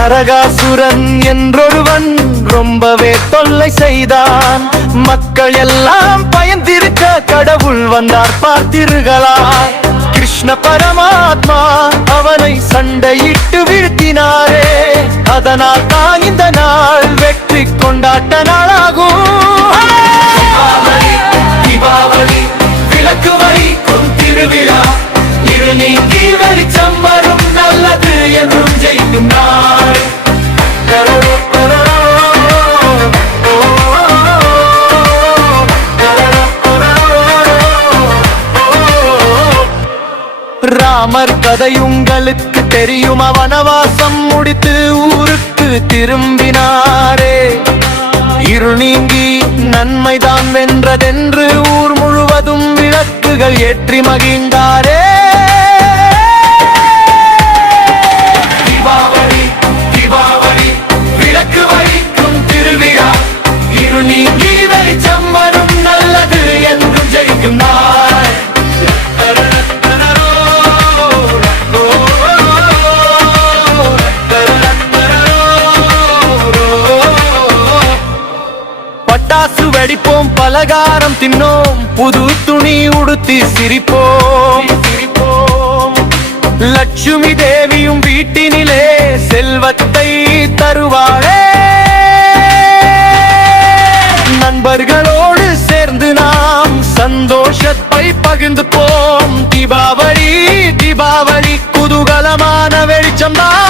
நரகாசுரன் என்றொருவன் ரொம்பவே தொல்லை செய்தான். மக்கள் எல்லாம் பயந்திருக்க கடவுள் வந்தார் பார்த்தீர்களா? கிருஷ்ண பரமாத்மா அவனை சண்டையிட்டு வீழ்த்தினாரே. அதனால் தான் இந்த நாள் வெற்றி கொண்டாட்ட நாளாகும். தீபாவளி விளக்கு வைக்கும் திருவிழா, இரு நீங்கி வெளிச்சம் வரும், நல்லது என்றும் ஜெயிக்கும் நாள். ராமர் கதை உங்களுக்கு தெரியுமா? வனவாசம் முடித்து ஊருக்கு திரும்பினாரே. இருள் நீங்கி நன்மைதான் வென்றதென்று ஊர் முழுவதும் விளக்குகள் ஏற்றி மகிழ்ந்தாரே. தீபாவளி தீபாவளி விளக்கு வைக்கும் திருவிழா, இருள் நீங்கி வெளிச்சம் வரும், நல்லது என்றும் ஜெயிக்கும் நாள். பட்டாசு வெடிப்போம், பலகாரம் தின்னோம், புது துணி உடுத்தி சிரிப்போம். லட்சுமி தேவியும் வீட்டினிலே செல்வத்தை தருவாளே. நண்பர்களோடு சேர்ந்து நாம் சந்தோஷத்தை பகிர்ந்து போம். தீபாவளி தீபாவளி குதூகலமான வெளிச்சம்தான்.